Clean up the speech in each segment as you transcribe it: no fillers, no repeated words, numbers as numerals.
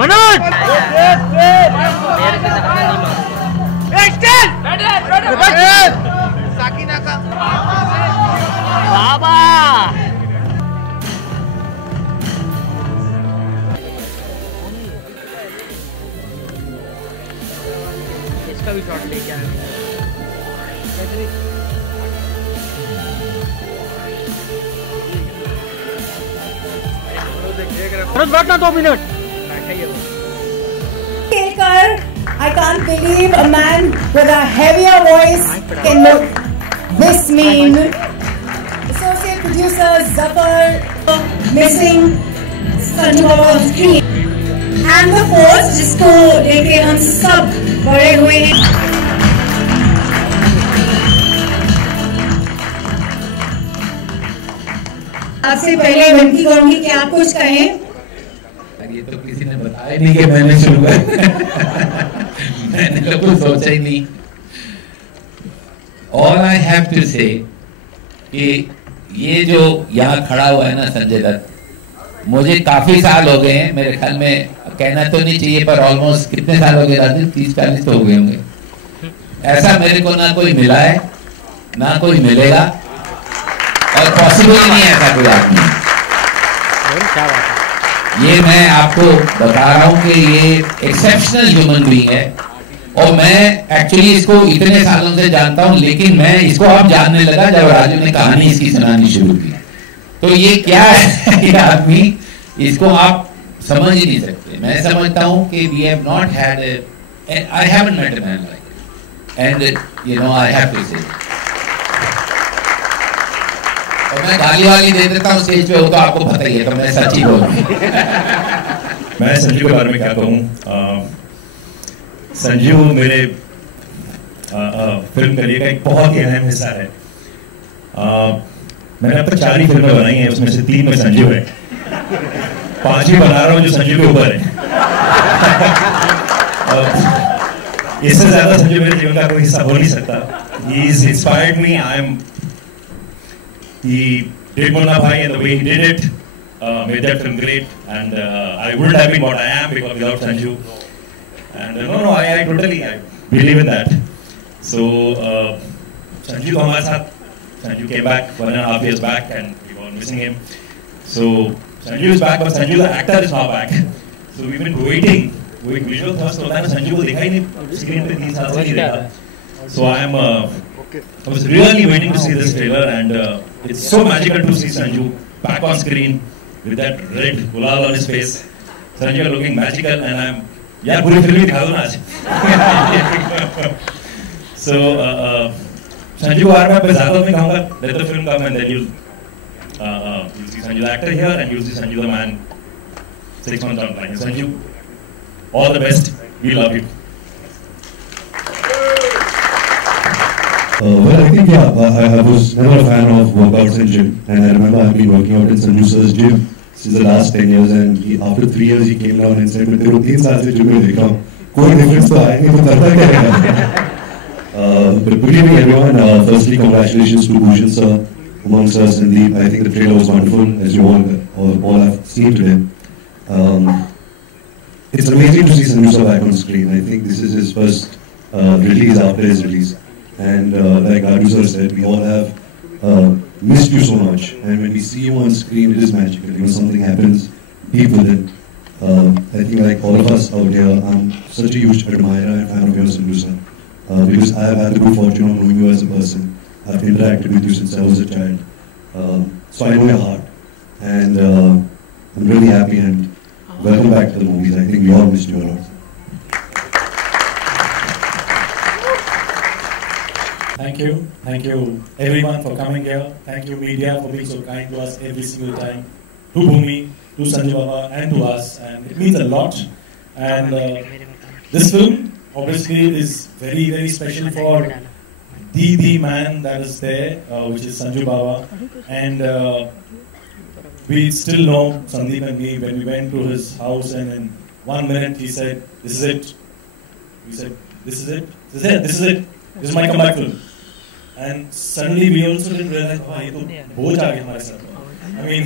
मनोज बाबा इसका भी शॉट लेके आया बैठना 2 minute I can't believe a man with a heavier voice can look this mean. Associate producer Zafar missing Sanju Baba on screen. And the force जिसको लेके हम सब बड़े हुए हैं. आपसे पहले विनती करूंगी कि आप कुछ कहें. ये तो किसी ने बताया नहीं कि मैंने शुरू किया. मैंने तो कुछ सोचा ही नहीं. All I have to say कि ये जो यहाँ खड़ा हुआ है ना संजय दत्त, मुझे काफी साल हो गए हैं. मेरे ख्याल में कहना तो नहीं चाहिए पर ऑलमोस्ट कितने साल हो गए राजू? 30-40 तो हो गए होंगे. ऐसा मेरे को ना कोई मिला है ना कोई मिलेगा और पॉसिबल ही नहीं है ऐसा कोई आदमी. ये मैं आपको बता रहा हूँ कि ये एक्सेप्शनल ह्यूमन बीइंग है और मैं एक्चुअली इसको इतने सालों से जानता हूँ, लेकिन मैं इसको अब जानने लगा जब राजू ने कहानी इसकी सुनानी शुरू की. तो ये क्या है ये आदमी, इसको आप समझ ही नहीं सकते. मैं समझता हूँ कि we have not had I haven't met a man like it, and you know I have to say. और मैं गाली वाली दे देता हूँ स्टेज पे, हो तो आपको पता ही है, तो मैं सच ही बोल रहा हूँ. मैं संजू के बारे में क्या कहूँ. संजू मेरे फिल्म करियर का एक बहुत ही अहम हिस्सा है. मैंने अब तक 4 ही फिल्में बनाई हैं, उसमें से 3 में संजू है. 5वीं बना रहा हूँ जो संजू के ऊपर है. इससे ज्यादा संजू मेरे जीवन का कोई हिस्सा हो नहीं सकता. He has inspired me. He did Munna Bhai and the way he did it made that film great, and I wouldn't have been what I am without Sanju. And no, I totally believe in that. So Sanju to हमारे साथ, Sanju came back 1.5 years back and we were missing him. So Sanju is back, but Sanju the actor is now back. So we've been waiting. वो एक visual thrust होता है ना, संजू को देखा ही नहीं स्क्रीन पे 3 साल से नहीं देखा. So I was really waiting to see this trailer, and it's so magical to see Sanju back on screen with that red gulal on his face. Sanju looking magical, and I'm यार पूरी film ही दिखा दो ना आज. So Sanju को मैं ज्यादा नहीं कहूँगा. Let the film come and then you'll see Sanju the actor here, and you'll see Sanju the man 6 months down the line. Sanju, all the best. We love you. Well, I think, I was never a fan of workouts in gym, and I remember I've been working out in Sanju sir's gym since the last 10 years, and after 3 years he came down and said, "मैं तेरे को 3 साल से gym में देखा हूँ, कोई difference तो आया नहीं, तो करता क्या है?" But good evening everyone. Firstly, congratulations to Bhushan sir, amongst us, Sandeep. I think the trailer was wonderful, as you all have seen today. It's amazing to see Sanju sir back on screen. I think this is his first release after his release. And like Raju sir said, we all have missed you so much. And when we see you on screen, it is magical. You know, something happens deep within. I think like all of us out here, I'm such a huge admirer and fan of yours, Sanju sir. Because I have had the good fortune of knowing you as a person. I've interacted with you since I was a child. So I know your heart. And I'm really happy and welcome back to the movies. I think we all missed you a lot. Thank you everyone for coming here. Thank you media for being so kind to us every single time. To Bhumi, to Sanju Baba and to us, and it means a lot. And this film obviously is very, very special for the man that is there, which is Sanju Baba. And we still know, Sandeep and me, when we went to his house, and in 1 minute he said, "This is it." We said, "This is it? This is it? This is it? This is my comeback film." And suddenly we also didn't realize, "Oh, ये तो बोझ आ गया हमारे साथ." I mean,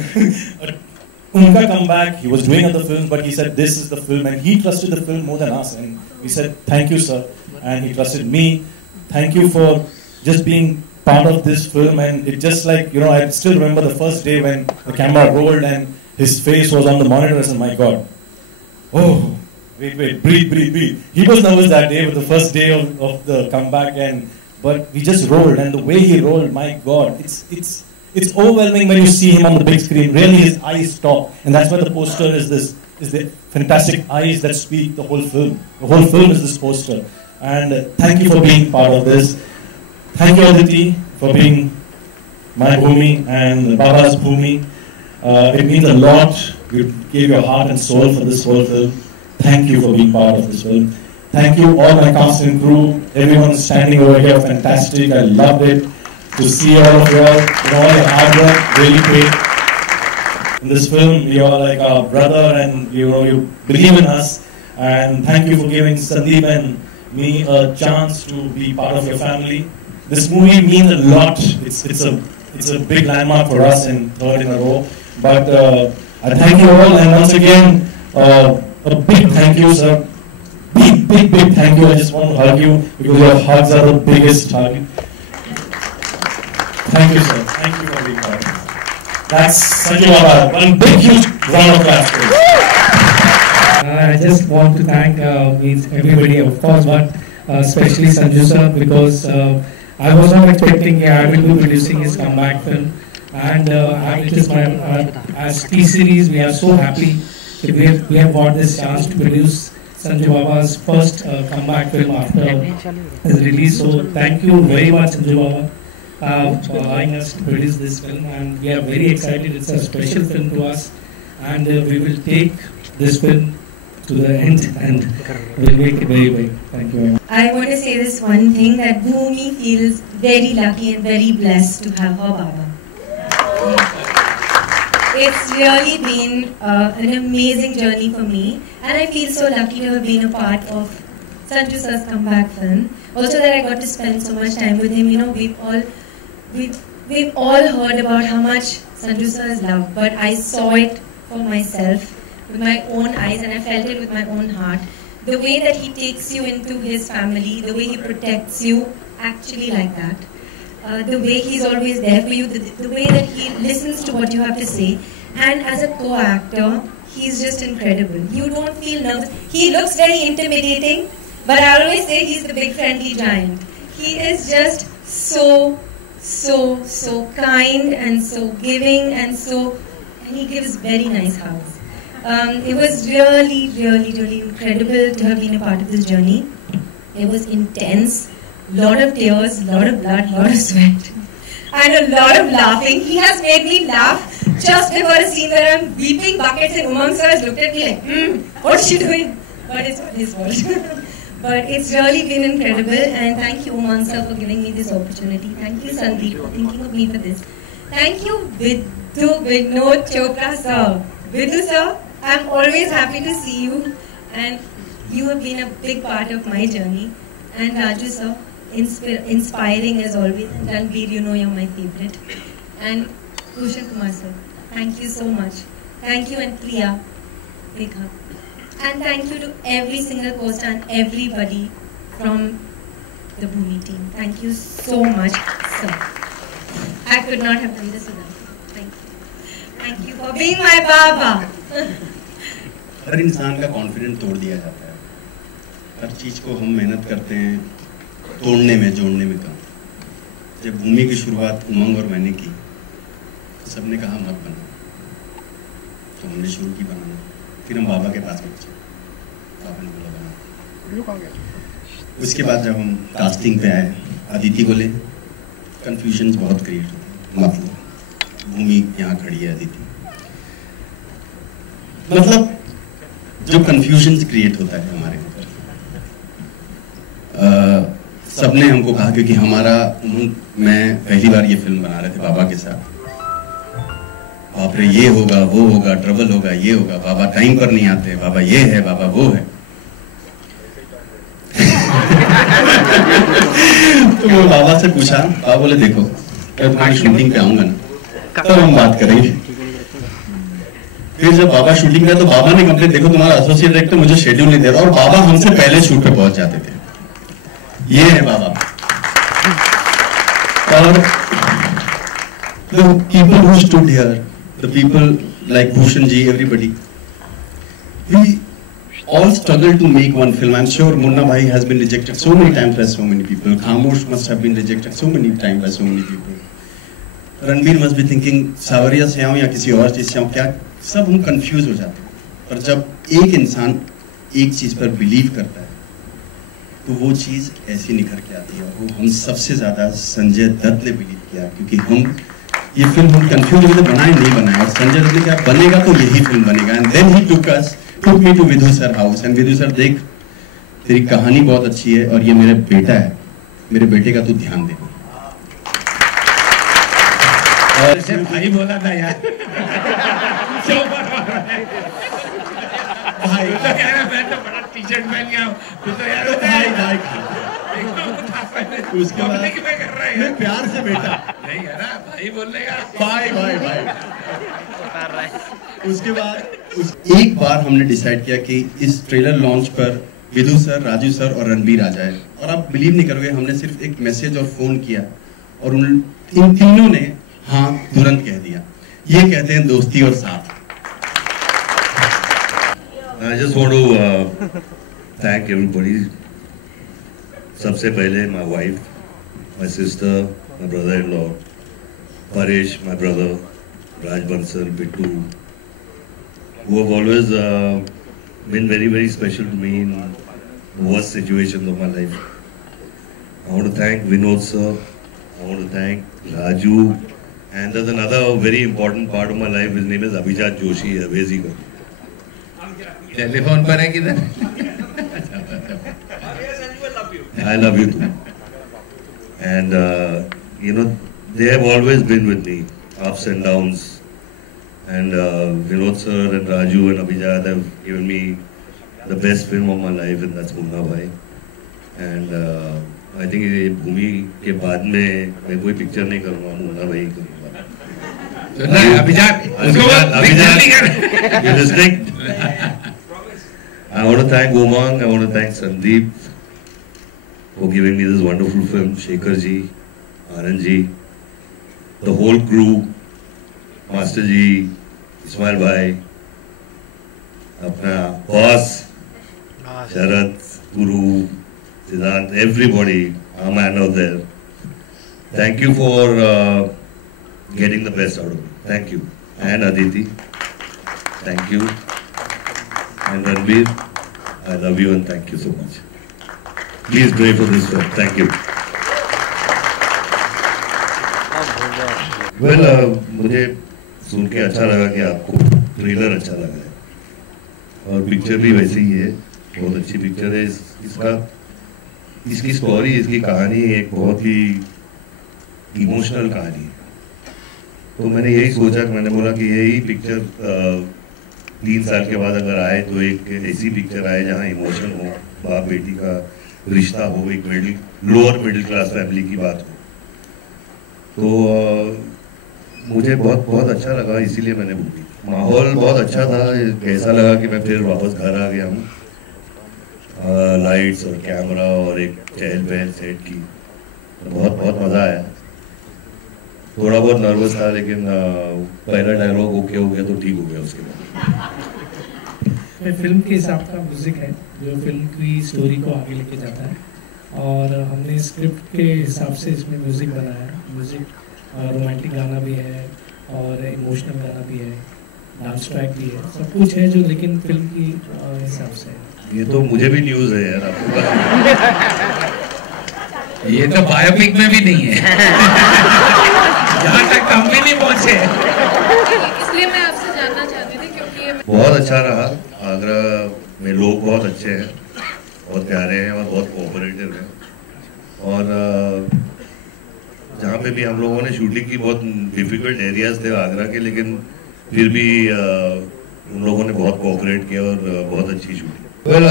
उनका comeback, he was doing other films, but he said this is the film, and he trusted the film more than us. And we said, thank you, sir, and he trusted me. Thank you for just being part of this film. And it just like, you know, I still remember the first day when the camera rolled and his face was on the monitor. I said, my God, oh, wait, breathe. He was nervous that day with the first day of the comeback, but we just rolled, and the way he rolled, my God, it's overwhelming when you see him on the big screen. Really, his eyes talk, and that's why the poster is the fantastic eyes that speak the whole film. The whole film is this poster. And thank you for being part of this. Thank you, Aditi, for being my Bhumi and Baba's Bhumi. It means a lot. You gave your heart and soul for this whole film. Thank you for being part of this film. Thank you, all my cast and crew. Everyone standing over here, fantastic. I loved it. To see all of you all, all your hard work, really great. In this film, you are like our brother, and you believe in us. And thank you for giving Sandeep and me a chance to be part of your family. This movie means a lot. It's a big landmark for us, and third in a row. But I thank you all, and once again, a big thank you, sir. Big thank you. I just want to hug you because your hugs are the biggest hug. Thank you, sir. Thank you for being part. That's Sanju Baba. One big, huge round of applause. I just want to thank everybody, of course, but especially Sanju sir, because I was not expecting I will be producing his comeback film, and it is my as T-Series, we are so happy that we have got this chance to produce Sanju Baba's first comeback film after his release. So thank you very much, Sanju Baba, for allowing us to produce this film, and we are very excited. It's a special film to us, and we will take this film to the end and we'll make it very big. Thank you very much. I want to say this one thing, that Bhumi feels very lucky and very blessed to have her Baba. It's really been an amazing journey for me, and I feel so lucky to have been a part of Sanju sir's comeback film. Also that I got to spend so much time with him. You know, we've all heard about how much Sanju sir is loved, but I saw it for myself with my own eyes, and I felt it with my own heart. The way that he takes you into his family, the way he protects you, actually like that. The way he's always there for you, the way that he listens to what you have to say. And as a co-actor, he's just incredible. You don't feel nervous. He looks very intimidating, but I always say he's the big friendly giant. He is just so kind and so giving, and he gives very nice hugs. It was really incredible to have been a part of this journey. It was intense, lot of tears, lot of blood, lot of sweat, and a lot of laughing. He has made me laugh just before a scene where I'm weeping buckets, and Umang sir has looked at me like, what's she doing? But it's not his fault. But it's really been incredible, and thank you, Umang sir, for giving me this opportunity. Thank you, Sandeep, for thinking of me for this. Thank you, Vinod Chopra sir. Vidhu sir, I'm always happy to see you, and you have been a big part of my journey. And Raju sir, inspiring as always. And Ranveer, you know you're my favorite. And Bhushan Kumar sir, thank you so much. Thank you, and Priya, big hug. And thank you to every single co-star and everybody from the Bhumi team. Thank you so much, sir. I could not have done this without you. Thank you. Thank you for being my Baba. हर इंसान का confidence तोड़ दिया जाता है. हर चीज़ को हम मेहनत करते हैं तोड़ने में, जोड़ने में काम. जब भूमि की शुरुआत उमंग और मैंने की, तो सबने कहा मत बना, तो हमने शुरू की बनाना. फिर हम बाबा के पास पहुंचे, बाबा ने बोला बना. उसके बाद जब हम कास्टिंग पे आए, अदिति को ले, कंफ्यूजन बहुत क्रिएट होते हैं. मतलब भूमि यहाँ खड़ी है, अदिति, मतलब जो कंफ्यूजन क्रिएट होता है हमारे ऊपर. सबने हमको कहा, क्योंकि हमारा मैं पहली बार ये फिल्म बना रहे थे बाबा के साथ. बाप रे, ये होगा, वो होगा, ट्रबल होगा, ये होगा, बाबा टाइम पर नहीं आते, बाबा ये है, बाबा वो है. तो मैं बाबा से पूछा, बाबा बोले देखो, मैं तुम्हारी शूटिंग पे आऊंगा ना, तब हम बात करेंगे. फिर जब बाबा शूटिंग में तो बाबा ने कंप्लेन, देखो तुम्हारा एसोसिएट डायरेक्टर मुझे शेड्यूल नहीं दे रहा, और बाबा हमसे पहले शूट पे पहुंच जाते थे। ये है बाबा। और the people who stood here, the people like Bhushan ji, everybody, we all struggled to make one film. I'm sure Munna Bhai has been rejected so many times by so many people. Khamosh must have been rejected so many times by so many people. Ranbir must be thinking, सावरिया से आऊं या किसी और चीज से आऊं, क्या, सब हम कंफ्यूज हो जाते हैं। पर जब एक इंसान एक चीज पर बिलीव करता है तो वो चीज ऐसी निखर के आती है। वो हम सबसे ज्यादा संजय दत्त ने बिलीव किया, क्योंकि हम ये फिल्म हम कंफ्यूज हुए थे, बनाए नहीं बनाए, और संजय दत्त ने कहा बनेगा तो यही फिल्म बनेगा। And then he took me to Vidhu sir house, and Vidhu sir, देख तेरी कहानी बहुत अच्छी है और ये मेरा बेटा है, मेरे बेटे का तू ध्यान दे। और से भाई बोला था यार, भाई तो कह रहा मैं तो बड़ा टी-शर्ट पहन गया हूँ, तो यार भाई उसके बाद में कर रहा है प्यार से बेटा नहीं है ना, भाई बोलने का भाई उसके बाद एक बार हमने डिसाइड किया कि इस ट्रेलर लॉन्च पर विधु सर, राजू सर और रणबीर आ जाए। और आप बिलीव नहीं करोगे, हमने सिर्फ एक मैसेज और फोन किया और इन तीनों ने हाँ तुरंत कह दिया। ये कहते हैं दोस्ती और साथ। I just want to thank everybody. सबसे पहले my wife, my sister, my brother-in-law, Paresh, my brother, Raj Bansal, Bittu, who have always been very, very special to me in the worst situations of my life. I want to thank Vinod sir, I want to thank Raju, and there's another very important part of my life, his name is Abhijat Joshi, Avezika. Telephone पर है किधर? I love you too. And you know, they have always been with me, ups and downs. And Vinod sir and Raju and Abhijat have given me the best film of my life, and that's Munna Bhai. And I think ये भूमि के बाद में मैं कोई picture नहीं करूँगा, मुन्ना भाई करूँगा। अभिजात, you're listening? I want to thank Umang, I want to thank Sandeep for giving me this wonderful film, Shekhar ji, Anand ji, the whole crew, Master ji, Ismail bhai, apna boss, Sharat, Guru, Siddhant, everybody, our man out there. Thank you for getting the best out of me. Thank you. And Aditi, thank you. And Ranbir, I love you and thank you so much. Please pray for this film. Thank you. Well, मुझे सुन के अच्छा लगा कि आपको trailer अच्छा लगा है और पिक्चर भी वैसे ही है, बहुत अच्छी पिक्चर है। इसकी स्टोरी, इसकी कहानी एक बहुत ही इमोशनल कहानी है। तो मैंने यही सोचा कि मैंने बोला कि यही पिक्चर 3 साल के बाद अगर आए तो एक ऐसी पिक्चर आए जहाँ इमोशन हो, बाप बेटी का रिश्ता हो, एक लोअर मिडिल क्लास फैमिली की बात हो। तो मुझे बहुत अच्छा लगा, इसीलिए मैंने बोली। माहौल बहुत अच्छा था, ऐसा लगा कि मैं फिर वापस घर आ गया हूँ। लाइट्स और कैमरा और एक चहल पहल सेट की, तो बहुत मज़ा आया। थोड़ा बहुत नर्वस था, लेकिन पहला डायलॉग ओके हो गया तो ठीक हो गया। उसके बाद फिल्म के हिसाब का म्यूजिक है जो फिल्म की स्टोरी को आगे लेके जाता है, और हमने स्क्रिप्ट के हिसाब से इसमें म्यूजिक बनाया है। म्यूजिक रोमांटिक गाना भी है और इमोशनल गाना भी है, डांस ट्रैक भी है, सब कुछ है जो लेकिन फिल्म की हिसाब से है। ये तो मुझे भी न्यूज है यार, आपको पता ये तो बायोपिक में भी नहीं है। यहाँ तक हम भी नहीं पहुँचे। इसलिए मैं आपसे जानना चाहती थी क्योंकि बहुत अच्छा रहा। आगरा में लोग बहुत अच्छे हैं, बहुत प्यारे हैं और बहुत कोऑपरेटिव हैं। और जहाँ पे भी हम लोगों ने शूटिंग की, बहुत डिफिकल्ट एरियाज थे आगरा के, लेकिन फिर भी उन लोगों ने बहुत कोऑपरेट किया और बहुत अच्छी shooting. Well,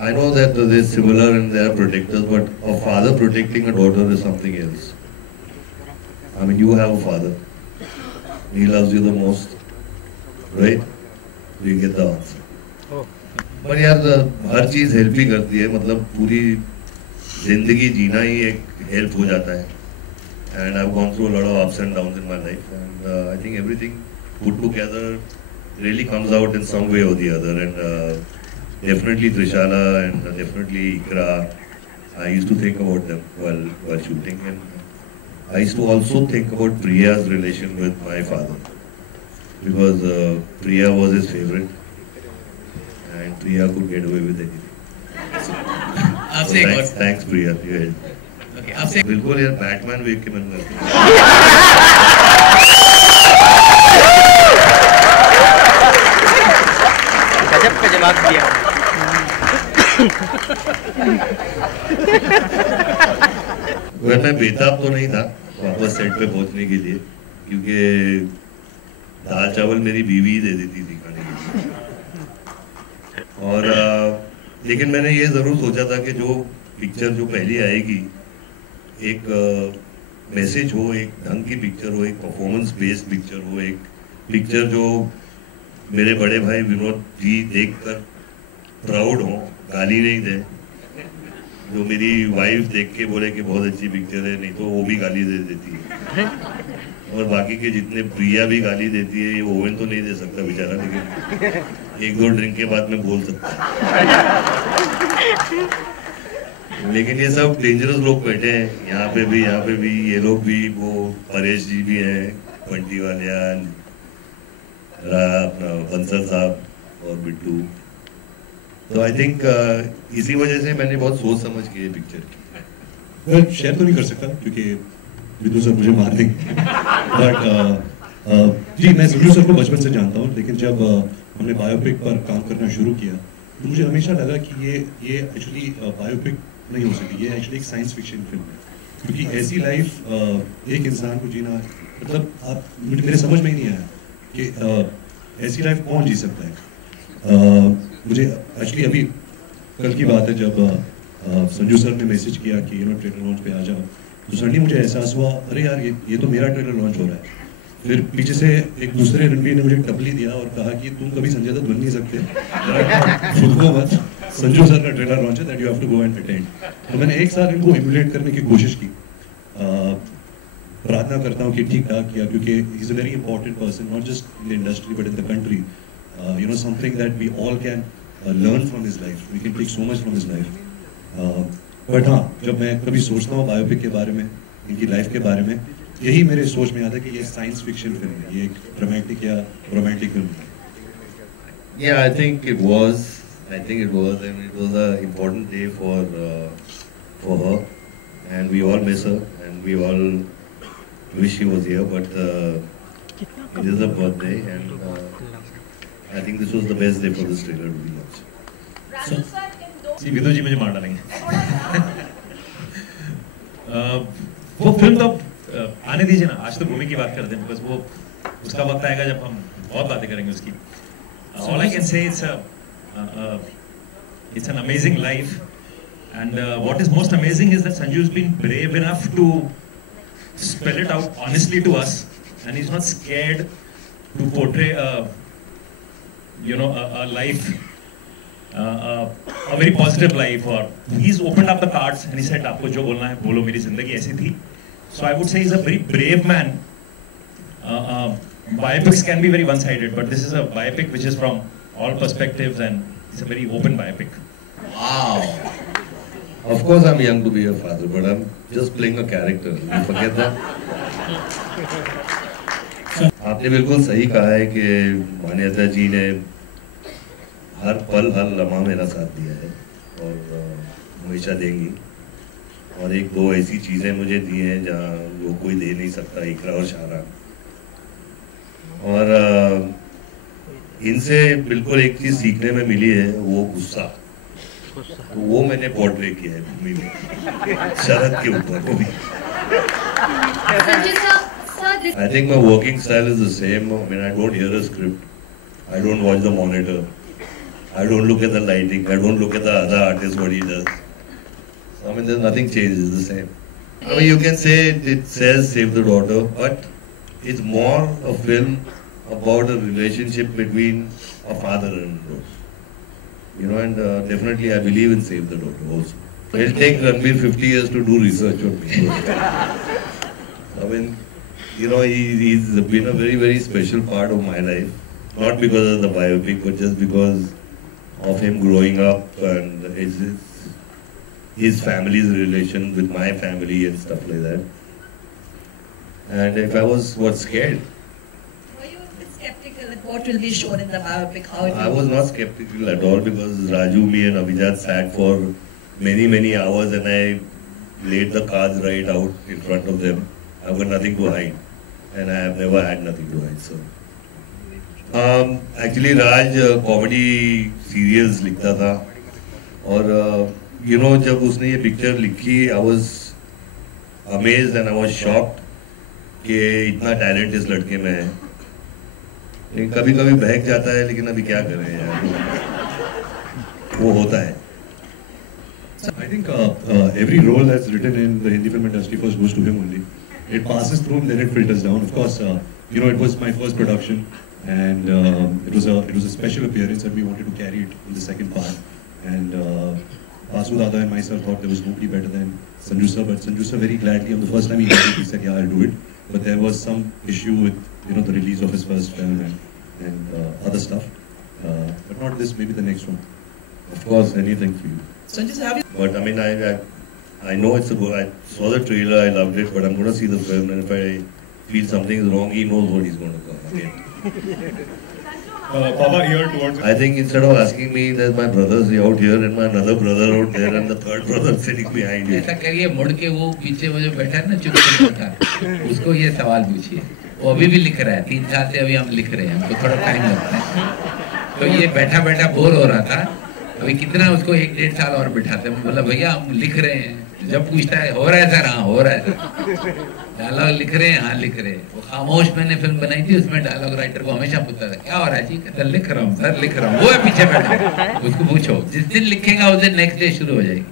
I know that they're similar and they are protectors, but a father protecting a daughter is something else. I mean, you have a father. He loves you the most. right? You get the answer. पर यार हर चीज help ही करती है, मतलब पूरी जिंदगी जीना ही एक help हो जाता है. And I've gone through a lot of ups and downs in my life, and I think everything put together really comes out in some way or the other. And definitely Trishala and definitely Ikra, I used to think about them while shooting, and I used to also think about Priya's relation with my father, because Priya was his favorite, and Priya could get away with anything. So thanks Priya, you helped. Okay, बिल्कुल यार Batman वेख के मन करती है. गजब का जवाब दिया. मैं बेताब तो नहीं था वापस सेट पे पहुंचने के लिए, क्योंकि दाल चावल मेरी बीवी दे देती थी खाने के लिए. और लेकिन मैंने ये जरूर सोचा था कि जो पिक्चर जो पहली आएगी एक मैसेज हो, एक ढंग की पिक्चर हो, एक परफॉर्मेंस बेस्ड पिक्चर हो, एक पिक्चर जो मेरे बड़े भाई विनोद जी देखकर प्राउड हो, गाली नहीं दे, जो मेरी वाइफ देख के बोले कि बहुत अच्छी पिक्चर है, नहीं तो वो भी गाली दे देती है. और बाकी के जितने प्रिया भी गाली देती है, ये ओवन तो नहीं दे सकता बेचारा, लेकिन एक दो ड्रिंक के बाद मैं बोल सकता. लेकिन ये सब डेंजरस लोग बैठे हैं यहाँ पे भी ये लोग भी, वो परेश जी भी हैं, पंटी वालियान, अपना बंसल साहब और बिट्टू. तो आई थिंक इसी वजह से मैंने बहुत सोच समझ के ये पिक्चर की. शेयर तो नहीं कर सकता क्योंकि विदु सर मुझे मार देंगे, बट जी मैं विदु सर को बचपन से जानता हूँ, लेकिन जब हमने बायोपिक पर काम करना शुरू किया तो मुझे हमेशा लगा कि ये एक्चुअली बायोपिक नहीं हो सकती, ये एक्चुअली एक साइंस फिक्शन फिल्म है, क्योंकि ऐसी लाइफ एक इंसान को जीना, मतलब आप मेरे समझ में ही नहीं आया कि ऐसी लाइफ कौन जी सकता है. मुझे एक्चुअली अभी कल की बात है जब संजू सर ने मैसेज किया कि ट्रेलर लॉन्च पे आ जाओ, तो सडनली मुझे एहसास हुआ अरे यार ये तो मेरा ट्रेलर लॉन्च हो रहा है. फिर पीछे से एक दूसरे रणवीर ने मुझे टपली दिया और कहा कि तुम कभी संजय दत्त बन नहीं सकते, खुद को मत, संजू सर का ट्रेलर लॉन्च है, that you have to go and attend. तो मैंने एक साल इनको इम्युलेट करने की कोशिश की. प्रार्थना करता हूँ कि ठीक ठाक किया, क्योंकि he is a very important person, not just in the industry but in the country. Something that we all can learn from his life. We can take so much from his life. But हाँ, जब मैं कभी सोचता हूँ biopic के बारे में, इनकी लाइफ के बारे में, यही मेरे सोच में आता है कि ये साइंस फिक्शन फिल्म है, ये एक ड्रामेटिक या रोमांटिक फिल्म है. Yeah, I think it was, and it was an important day for her, and we all miss her, and we all wish she was here, but it is her birthday, and I think this was the best day for this trailer to be launched. जी विदु जी मुझे मार डालेंगे. वो film तो आने दीजिए ना, आज तो भूमि की बात करते हैं, बिकॉज वो उसका वक्त आएगा जब हम बहुत बातें करेंगे उसकी. All I can say it's an amazing life, and what is most amazing is that Sanju's been brave enough to spell it out honestly to us, and he's not scared to portray a life, a very positive life, or he's opened up the cards and he said आपको जो बोलना है बोलो, मेरी जिंदगी ऐसी थी. So I would say he's a very brave man. Biopics can be very one-sided, but this is a biopic which is from all perspectives, and it's a very open biopic. Wow. Of course I'm young to be a father, but I'm just playing a character. You forget that? आपने बिल्कुल सही कहा है कि मान्यता जी ने हर पल हर लम्हा मेरा साथ दिया है और हमेशा देंगी. और एक दो ऐसी चीज़ें मुझे दी हैं जहाँ जो कोई दे नहीं सकता, इकरा और शारा. और इनसे बिल्कुल एक चीज़ सीखने में मिली है, वो गुस्सा. तो वो मैंने पोर्ट्रे किया है भूमि में, शरद के ऊपर वो भी. I think my working style is the same. I mean, I don't hear a script. I don't watch the monitor. I don't look at the lighting. I don't look at the other artist, what he does. So, I mean, there's nothing changes. It's the same. I mean, you can say it says Save the Daughter, but it's more a film about a relationship between a father and daughter. You know, and definitely I believe in Save the Daughter also. It'll take Ranbir 50 years to do research on me. I mean, you know, he's been a very, very special part of my life. Not because of the biopic, but just because of him growing up and his family's relation with my family and stuff like that. And if I was scared. Were you a bit skeptical at what will be shown in the biopic? I was not skeptical at all because Raju, me and Abhijat sat for many, many hours and I laid the cards right out in front of them. I've got nothing to hide. And I have never had nothing to hide. So, actually Raj comedy serials लिखता था और you know जब उसने ये picture लिखी I was amazed and I was shocked कि इतना talent इस लड़के में है. लेकिन कभी-कभी बहक जाता है लेकिन अभी क्या करें यार वो होता है. I think every role that's written in the Hindi film industry first goes to him only. It passes through him, then it filters down. Of course, you know, it was my first production, and it was a special appearance, and we wanted to carry it in the second part. And Basu Dada and myself thought there was nobody better than Sanju sir, but Sanju sir very gladly on the first time he said, "Yeah, I'll do it." But there was some issue with the release of his first film and other stuff. But not this, maybe the next one. Of course, anything for you. Sanju sir, have you? But I mean, I know it's a good. I saw the trailer, I loved it, but I'm going to see the film, and if I feel something is wrong, he knows what he's going to come again. Papa, here towards. I think instead of asking me, there's my brothers out here and my another brother out there, and the third brother sitting behind you. ऐसा करिए मुड़ के वो पीछे वो जो बैठा है ना चुपचाप बैठा उसको ये सवाल पूछिए. वो अभी भी लिख रहा है 3 साल से अभी हम लिख रहे हैं हमको थोड़ा टाइम लगता है. तो ये बैठा बैठा बोर हो रहा था. अभी कितना उसको 1-1.5 साल और बिठाते हैं. बोला भैया हम लिख रहे हैं. जब पूछता है हो रहा है सर, हाँ हो रहा है. डायलॉग लिख रहे हैं, हाँ लिख रहे हैं. वो खामोश मैंने फिल्म बनाई थी, उसमें डायलॉग राइटर को हमेशा पूछता था क्या हो रहा है जी. कहता लिख रहा हूँ सर, लिख रहा हूँ. वो है पीछे बैठा. उसको पूछो, जिस दिन लिखेगा उस दिन नेक्स्ट डे शुरू हो जाएगी.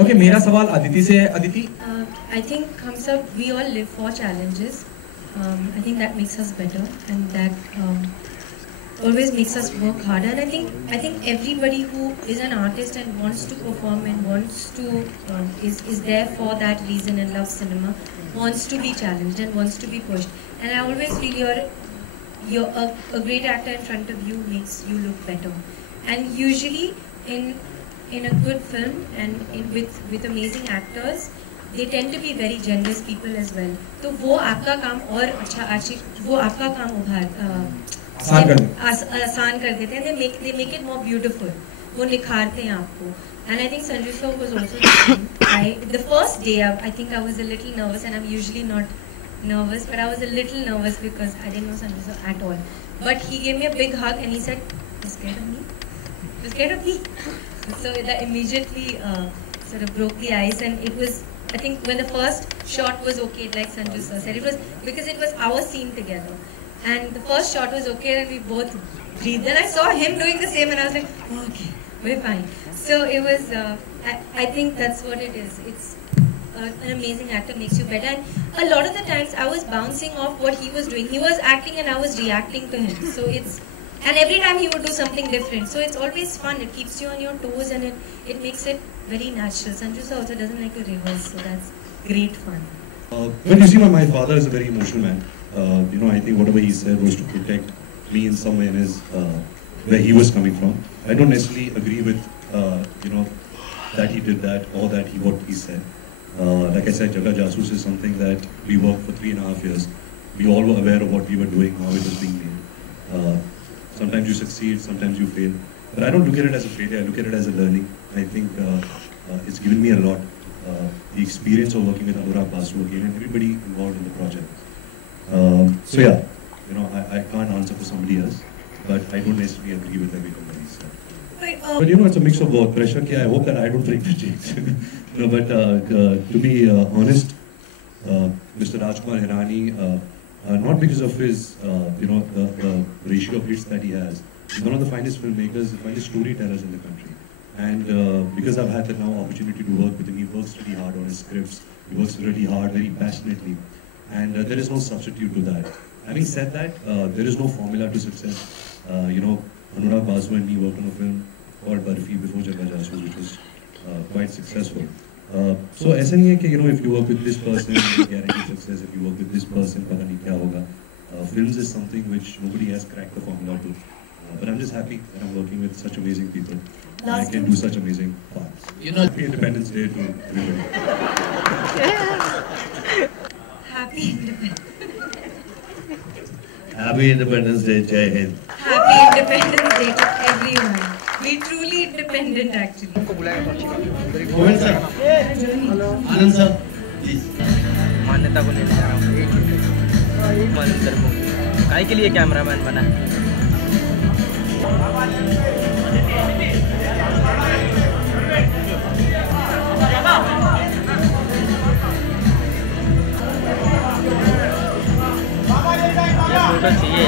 ओके, मेरा सवाल अदिति से है. अदिति, I think हम सब we all live for challenges. I think that makes us better and that always makes us work harder. And I think everybody who is an artist and wants to perform and wants to is there for that reason and loves cinema, wants to be challenged and wants to be pushed. And I always feel you're a great actor in front of you makes you look better. And usually in a good film and with amazing actors, they tend to be very generous people as well. तो वो आपका काम और अच्छा वो आपका काम आसान कर देते हैं. They make it more beautiful. वो निखारते हैं आपको. And I think Sanju sir was also the same. The first day I think I was a little nervous, and I'm usually not nervous, but I was a little nervous because I didn't know Sanju sir at all. But he gave me a big hug and he said, "You're scared of me? You're scared of me?" So that immediately sort of broke the ice, and it was. I think when the first shot was okay, like Sanju sir said, it was because it was our scene together. And the first shot was okay and we both breathed. Then I saw him doing the same and I was like, oh, okay, we're fine. So it was, I think that's what it is. It's an amazing actor makes you better. And a lot of the times I was bouncing off what he was doing. He was acting and I was reacting to him. So it's, and every time he would do something different. So it's always fun. It keeps you on your toes and it makes it very natural. Sanju sir also doesn't like to rehearse, so that's great fun. When you see my father is a very emotional man. I think whatever he said was to protect me in some way in his, where he was coming from. I don't necessarily agree with, that he did that or that what he said. Like I said, Jaga Jasoos is something that we worked for 3.5 years. We all were aware of what we were doing, how it was being made. Sometimes you succeed, sometimes you fail. But I don't look at it as a failure, I look at it as a learning. I think it's given me a lot. The experience of working with Anurag Basu again and everybody involved in the project. So yeah, I can't answer for somebody else, but I don't necessarily agree with everything that he said. But it's a mix of both. Pressure, I hope that I don't break the jinx. No, but to be honest, Mr. Rajkumar Hirani, not because of his, the ratio of hits that he has. He's one of the finest filmmakers, the finest storytellers in the country. And because I've had the now opportunity to work with him, he works really hard on his scripts. He works really hard, very passionately. And there is no substitute to that. Having said that, there is no formula to success. Anurag Basu and me worked on a film called Barfi before Jagga Jasoos, which was quite successful. So ऐसा नहीं है कि if you work with this person, you guarantee success. If you work with this person, पता नहीं क्या होगा. Films is something which nobody has cracked the formula to. But I'm just happy that I'm working with such amazing people. And I can do such amazing parts. Happy Independence Day to everybody. Happy Independence. Happy Independence Day, Jai Hind. Happy Independence Day to everyone. We're truly independent actually. Govind sir, Anand sir, please. मान्यता को लेने जा रहा हूँ। मालूम sir को काहे के लिए कैमरामैन बना है? फोटो चाहिए।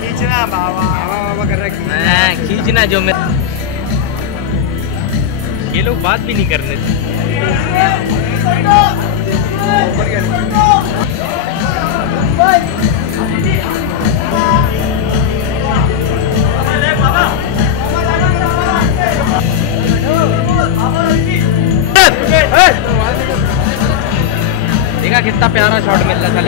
खींचना बाबा कर रहा है, खींचना जो मैं ये लोग बात भी नहीं करने देखा कितना प्यारा शॉट मिल रहा था।